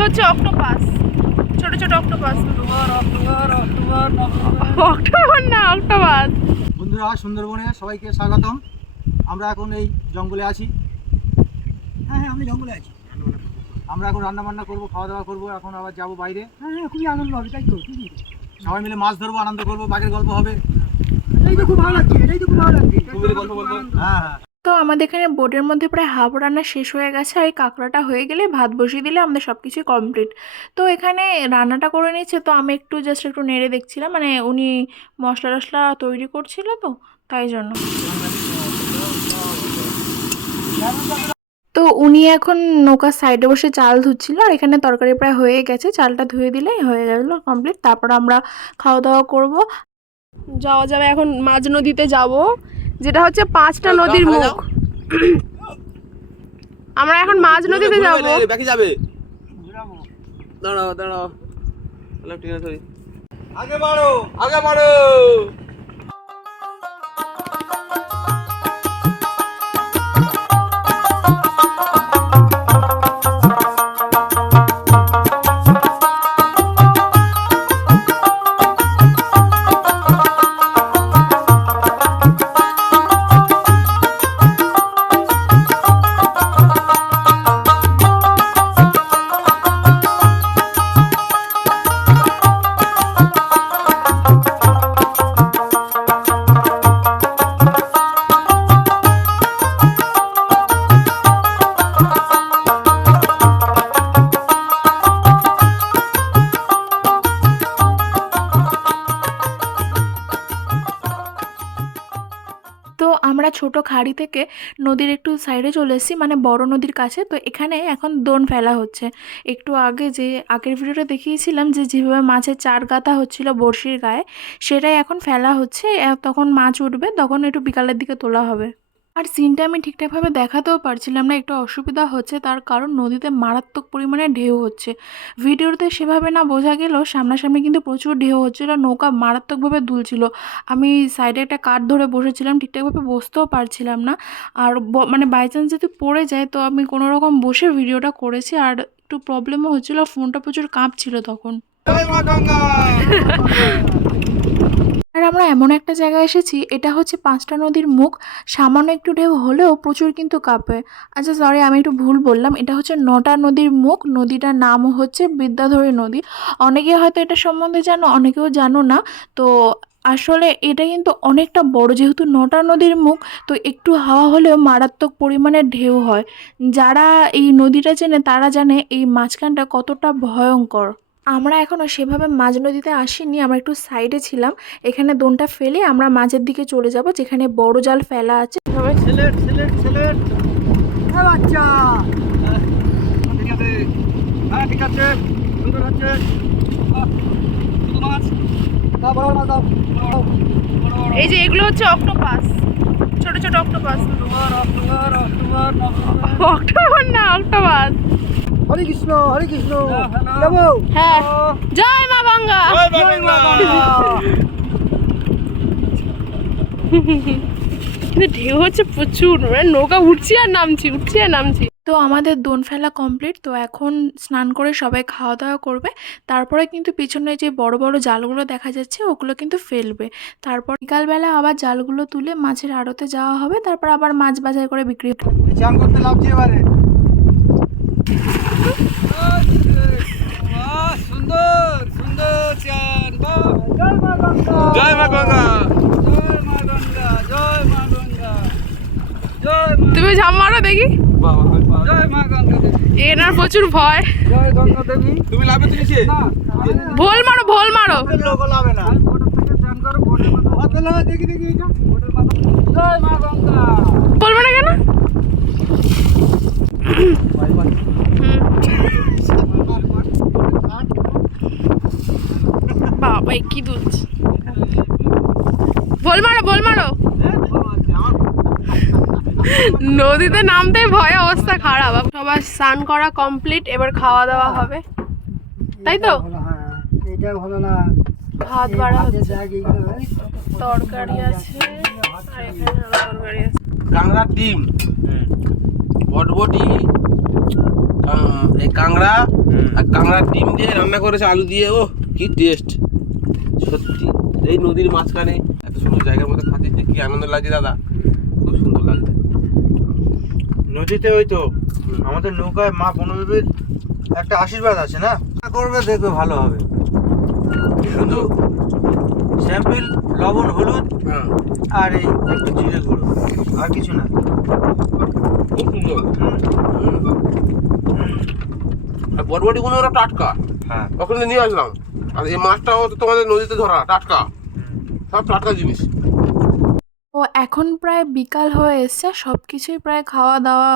এগুলো হচ্ছে অক্টোপাস, ছোট ছোট অক্টোপাস। অক্টোপাস না, অক্টোপাস। বন্ধুরা, সুন্দরবনে সবাইকে স্বাগতম। আমরা এখন এই জঙ্গলে আছি। হ্যাঁ, আমি জঙ্গলে আছি। আমরা এখন রান্না বান্না করবো, খাওয়া দাওয়া করবো, এখন আবার যাবো বাইরে। হ্যাঁ, খুবই আনন্দ হবে, তাই তো? সবাই মিলে মাছ ধরবো, আনন্দ করবো, বাঘের গল্প হবে। এটাই তো খুব ভালো লাগছে, এটাই তো খুব ভালো লাগছে। গল্প বলবো। হ্যাঁ হ্যাঁ। তো আমাদের এখানে বোর্ডের মধ্যে প্রায় হাফ রান্না শেষ হয়ে গেছে, আর এই কাঁকড়াটা হয়ে গেলে ভাত বসিয়ে দিলে আমাদের সব কিছুই কমপ্লিট। তো এখানে রান্নাটা করে নিচ্ছে, তো আমি জাস্ট একটু নেড়ে দেখছিলাম, মানে উনি মশলা টশলা তৈরি করছিল, তো তাই জন্য। তো উনি এখন নৌকার সাইডে বসে চাল ধুচ্ছিল, আর এখানে তরকারি প্রায় হয়ে গেছে, চালটা ধুয়ে দিলেই হয়ে গেল কমপ্লিট। তারপর আমরা খাওয়া দাওয়া করব, যাওয়া যাবে এখন মাঝ নদীতে যাব, যেটা হচ্ছে 5টা নদীর মুখ। আমরা এখন মাঝ নদীতে যাব। বাকি যাবে, দাঁড়াও দাঁড়াও, ঠিক আছে, আগে বাড়ো আগে বাড়ো। তো আমরা ছোট খাড়ি থেকে নদীর একটু সাইডে চলে এসেছি, মানে বড় নদীর কাছে। তো এখানে এখন দোন ফেলা হচ্ছে। একটু আগে যে আগের ভিডিওটা দেখিয়েছিলাম যে যেভাবে মাছের চার গাঁথা হচ্ছিল বড়শির গায়ে, সেটাই এখন ফেলা হচ্ছে। তখন মাছ উঠবে, তখন একটু বিকালের দিকে তোলা হবে। আর সিনটা আমি ঠিকঠাকভাবে দেখাতেও পারছিলাম না, একটু অসুবিধা হচ্ছে, তার কারণ নদীতে মারাত্মক পরিমাণে ঢেউ হচ্ছে। ভিডিওতে সেভাবে না বোঝা গেলেও সামনাসামনি কিন্তু প্রচুর ঢেউ হচ্ছিলো, নৌকা মারাত্মকভাবে দুলছিল। আমি সাইডে একটা কাঠ ধরে বসেছিলাম, ঠিকঠাকভাবে বসতেও পারছিলাম না। আর মানে বাই চান্স যদি পড়ে যায়, তো আমি কোনো রকম বসে ভিডিওটা করেছি, আর একটু প্রবলেমও হচ্ছিলো, ফোনটা প্রচুর কাঁপছিল তখন। আর আমরা এমন একটা জায়গায় এসেছি, এটা হচ্ছে 5টা নদীর মুখ। সামান্য একটু ঢেউ হলেও প্রচুর কিন্তু কাঁপে। আচ্ছা সরি, আমি একটু ভুল বললাম, এটা হচ্ছে 9টা নদীর মুখ। নদীটার নাম হচ্ছে বিদ্যাধরী নদী। অনেকে হয়তো এটা সম্বন্ধে জানো, অনেকেও জানো না। তো আসলে এটা কিন্তু অনেকটা বড়, যেহেতু 9টা নদীর মুখ, তো একটু হাওয়া হলেও মারাত্মক পরিমাণে ঢেউ হয়। যারা এই নদীটা চেনে তারা জানে এই মাঝখানটা কতটা ভয়ঙ্কর। আমরা এখনও সেভাবে মাঝ নদীতে আসিনি, আমরা একটু সাইডে ছিলাম। এখানে দোনটা ফেলে আমরা মাঝের দিকে চলে যাব, যেখানে বড় জাল ফেলা আছে। সিলেট সিলেট সিলেট। হ্যাঁ বাচ্চা, ঠিক আছে, হ্যাঁ ঠিক আছে, সুন্দর আছে। মাছ দাও, বড় মাছ দাও। এই যে এগুলো হচ্ছে অক্টোপাস, ছোট ছোট অক্টোপাস। অক্টোপাস না, অক্টোপাস। হরে কৃষ্ণ, হরে কৃষ্ণ। যাবো? হ্যাঁ, জয় মা গঙ্গা। কিন্তু ঢেউ হচ্ছে প্রচুর, মানে নৌকা উঠছি আর নামছি, উঠছি আর নামছি। তো আমাদের দোন ফেলা কমপ্লিট। তো এখন স্নান করে সবাই খাওয়া দাওয়া করবে, তারপরে কিন্তু পিছনে যে বড় বড় জালগুলো দেখা যাচ্ছে ওগুলো কিন্তু ফেলবে। তারপর বিকালবেলা আবার জালগুলো তুলে মাছের আড়তে যাওয়া হবে, তারপর আবার মাছ বাজার করে বিক্রি হবে। চান করতে লাভছি এবারে। সুন্দর সুন্দর চান। জয় মা গঙ্গা, জয় মা গঙ্গা, জয় মা গঙ্গা, জয় মা। তুমি ঝাম মারো দেখি। জয় মা গঙ্গা দেবী, এনার প্রচুর ভয়। জয় গঙ্গা দেবী। তুমি লাভে তুলেছে না? ভোল মারো, ভোল মারো। লোক লাভে না। চান করো, দেখি দেখি এটা। জয় মা গঙ্গা। বলবো না কেন? বাবা কি দুধ। বল মারো, বল মারো। নদীতে নামতে ভয়ে অবস্থা খারাপ। সবার স্নান করা কমপ্লিট, এবার খাওয়া দাওয়া হবে, তাই তো? হ্যাঁ, এটা হলো না। ভাত বাড়া হচ্ছে, এইগুলো তরকারি আছে, আর এখানে আরো তরকারি আছে। কাংড়ার ডিম, বটবটি, এই কাংড়া আর কাঁকড়ার ডিম দিয়ে রান্না করেছে আলু দিয়ে, ও কি টেস্ট সত্যি। এই নদীর মাঝখানে এত সুন্দর জায়গার মধ্যে খাতে যে কি আনন্দ লাগছে দাদা, খুব সুন্দর লাগছে। নদীতে ওই তো আমাদের নৌকায় মা বনদেবীর একটা আশীর্বাদ আছে না, করবে দেখবে ভালো হবে। শুধু স্যাম্পল লবণ হলুদ হ্যাঁ, আর এই একটু জিরে গুঁড়ো, আর কিছু না। খুব সুন্দর। আর বরবটিগুলো ওরা টাটকা, হ্যাঁ ওখানে নিয়ে আসলাম। আর এই মাছটাও তো তোমাদের নদীতে ধরা, টাটকা, সব টাটকা জিনিস। ও এখন প্রায় বিকাল হয়ে এসছে, সব কিছুই প্রায় খাওয়া দাওয়া,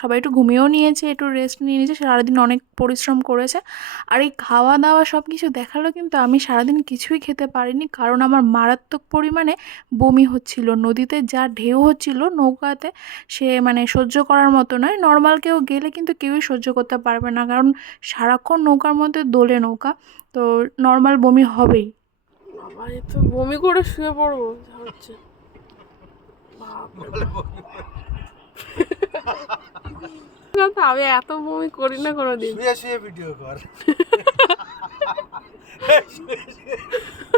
সবাই একটু ঘুমিয়েও নিয়েছে, একটু রেস্ট নিয়ে নিয়েছে, সারাদিন অনেক পরিশ্রম করেছে। আর এই খাওয়া দাওয়া সব কিছু দেখালো, কিন্তু আমি সারাদিন কিছুই খেতে পারিনি, কারণ আমার মারাত্মক পরিমাণে বমি হচ্ছিল। নদীতে যা ঢেউ হচ্ছিল নৌকাতে, সে মানে সহ্য করার মতো নয়। নর্মাল কেউ গেলে কিন্তু কেউই সহ্য করতে পারবে না, কারণ সারাক্ষণ নৌকার মধ্যে দোলে নৌকা, তো নর্মাল বমি হবেই। বাবা, এ তো বমি করে শুয়ে পড়বো যা হচ্ছে। আমি এত বমি করি না কোনোদিন। শুয়ে শুয়ে ভিডিও কর,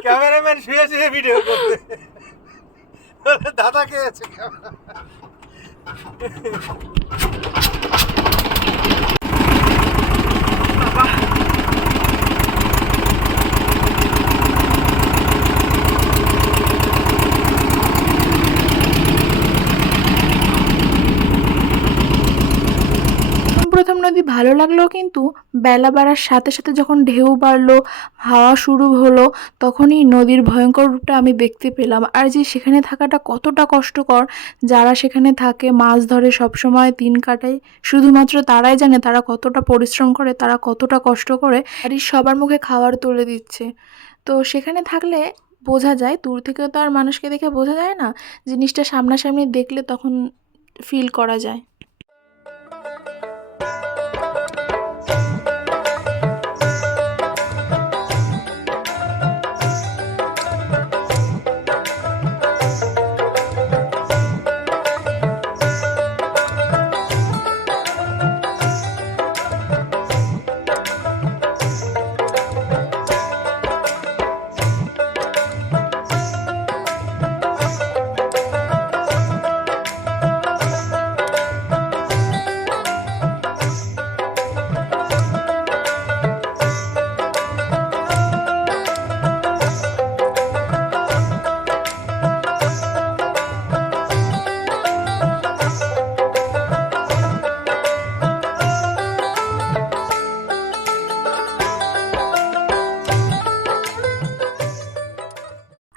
ক্যামেরাম্যান শুয়ে শুয়ে ভিডিও করবে, দাদা কে আছে ক্যামেরা। প্রথম নদী ভালো লাগলেও কিন্তু বেলা বাড়ার সাথে সাথে যখন ঢেউ বাড়লো, হাওয়া শুরু হলো, তখনই নদীর ভয়ঙ্কর রূপটা আমি দেখতে পেলাম। আর যে সেখানে থাকাটা কতটা কষ্টকর, যারা সেখানে থাকে, মাছ ধরে, সবসময় দিন কাটায়, শুধুমাত্র তারাই জানে তারা কতটা পরিশ্রম করে, তারা কতটা কষ্ট করে, আর এই সবার মুখে খাবার তুলে দিচ্ছে। তো সেখানে থাকলে বোঝা যায়, দূর থেকেও তো আর মানুষকে দেখে বোঝা যায় না, জিনিসটা সামনাসামনি দেখলে তখন ফিল করা যায়।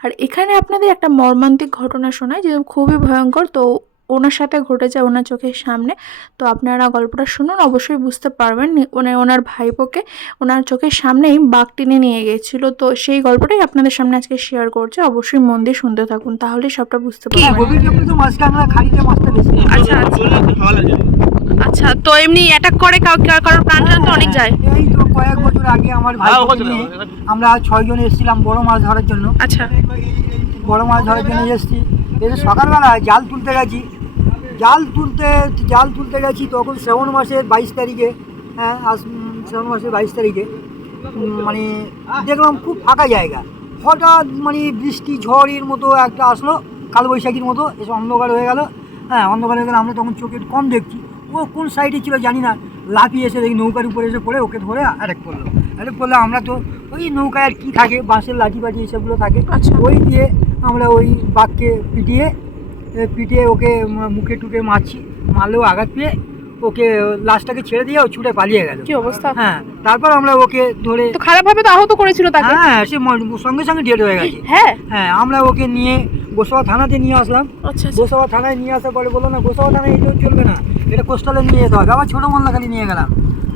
আর এখানে আপনাদের একটা মর্মান্তিক ঘটনা শোনায়, যে খুবই ভয়ঙ্কর। তো ওনার সাথে ঘটেছে ওনার চোখের সামনে। তো আপনারা গল্পটা শুনুন, অবশ্যই বুঝতে পারবেন। ওনার ভাইপোকে ওনার চোখের সামনেই বাঘ টেনে নিয়ে গেছিল। তো সেই গল্পটাই আপনাদের সামনে আজকে শেয়ার করছে, অবশ্যই মন দিয়ে শুনতে থাকুন, তাহলেই সবটা বুঝতে পারবেন। গভীর জমি তো মাছটা আমরা খাড়িতে মাছটা বেশি। আচ্ছা আচ্ছা, তো এমনি অ্যাটাক করে কারোর প্রাণ তো অনেক যায়। এই তো কয়েক বছর আগে আমার ভাই নিয়ে আমরা 6 জন এসেছিলাম বড় মাছ ধরার জন্য। আচ্ছা, বড় মাছ ধরার জন্য এসেছি, এসে সকালবেলা জাল তুলতে গেছি, জাল তুলতে গেছি তখন শ্রাবণ মাসের 22 তারিখে, হ্যাঁ শ্রাবণ মাসের 22 তারিখে মানে দেখলাম খুব ফাঁকা জায়গা, হঠাৎ মানে বৃষ্টি ঝড়ের মতো একটা আসলো, কালবৈশাখীর মতো এসে অন্ধকার হয়ে গেল। হ্যাঁ অন্ধকার হয়ে গেলে আমরা তখন চোখে কম দেখছি, ও কোন সাইডে ছিল জানি না, লাফিয়ে এসে দেখি নৌকার উপরে এসে পড়ে, ওকে ধরে অ্যাটাক করলো। আমরা তো ওই নৌকায় আর কী থাকে, বাঁশের লাঠি বাটি এসবগুলো থাকে, ওই দিয়ে আমরা ওই বাঘকে পিটিয়ে ওকে মুখে টুকে মারলেও আঘাত পেয়ে ওকে লাশটাকে ছেড়ে দিয়ে ও ছুটে পালিয়ে গেল। কি অবস্থা! হ্যাঁ তারপর আমরা ওকে ধরে, তো খারাপ ভাবে তো আহত করেছিল তাকে। হ্যাঁ সে সঙ্গে সঙ্গে ডেড হয়ে গেছে। হ্যাঁ হ্যাঁ আমরা ওকে নিয়ে গোসাবা থানাতে নিয়ে আসলাম। আচ্ছা, গোসাবা থানায় নিয়ে আসার পরে বললো না গোসাবা থানায় এটা চলবে না, এটা কোস্টালে নিয়ে যেতে হবে। আবার ছোটো মোল্লাখালি নিয়ে গেলাম,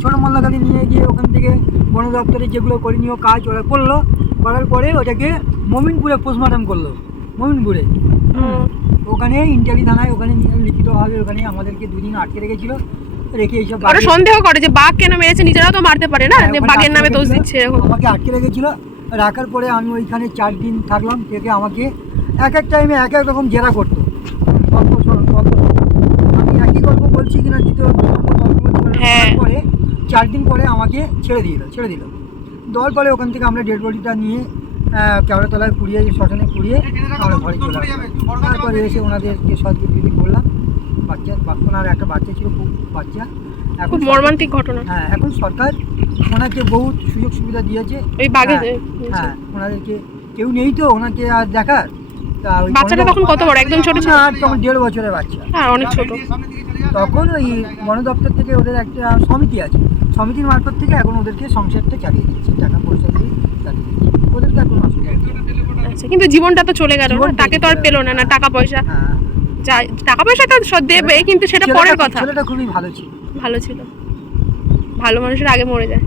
ছোটো মোল্লাখালি নিয়ে গিয়ে ওখান থেকে বন দপ্তরে যেগুলো করণীয় কাজ ওরা করলো, করার পরে ওটাকে মমিনপুরে পোস্টমর্টম করলো, মমিনপুরে। ওখানে ইন্টারি থানায় ওখানে লিখিতভাবে ওখানে আমাদেরকে 2 দিন আটকে রেখেছিল, রেখে এইসব ওরা সন্দেহ করে যে বাঘ কেন মেরেছে, নিজেরাও তো মারতে পারে না, যে বাঘের নামে দোষ দিচ্ছে এরকম। আমাকে আটকে রেখেছিল, রাখার পরে আমি ওইখানে 4 দিন থাকলাম, থেকে আমাকে এক এক টাইমে এক এক রকম জেরা করতো। আমি একই গল্প বলছি কিনা দ্বিতীয় গল্প বলছি, পরে 4 দিন পরে আমাকে ছেড়ে দিল দেওয়ার পরে ওখান থেকে আমরা ডেড বডিটা নিয়ে কেওড়াতলায় কুড়িয়ে শ্মশানে কুড়িয়ে আমরা ঘরে চলে আসলাম। তারপরে এসে ওনাদেরকে সদ্গতি বললাম, ওনার একটা বাচ্চা ছিল, খুব বাচ্চা। খুব মর্মান্তিক ঘটনা। হ্যাঁ, এখন সরকার ওনাকে বহুত সুযোগ সুবিধা দিয়েছে। ওই বাঘে হ্যাঁ, ওনাদেরকে কেউ নেই তো ওনাকে আর দেখার। তা ওই বাচ্চাটা তখন কত বড়? একদম ছোট ছিল? আর তখন 1.5 বছরের বাচ্চা। হ্যাঁ, অনেক ছোট। তখন ওই বন দপ্তর থেকে ওদের একটা সমিতি আছে, সমিতির মারফত থেকে এখন ওদেরকে সংসারটা চালিয়ে দিচ্ছে, টাকা পয়সা দিয়ে চালিয়ে দিচ্ছে, ওদেরকে এখন অসুবিধা নেই। আচ্ছা, কিন্তু জীবনটা তো চলে গেল না, জীবনটা তাকে তো আর চলে পেলো গেল। না, না টাকা পয়সা। হ্যাঁ, টাকা পয়সা তো দেবে, কিন্তু সেটা পরের কথা। ছেলেটা খুবই ভালো ছিল। ভালো ছিল, ভালো মানুষের আগে মরে যায়।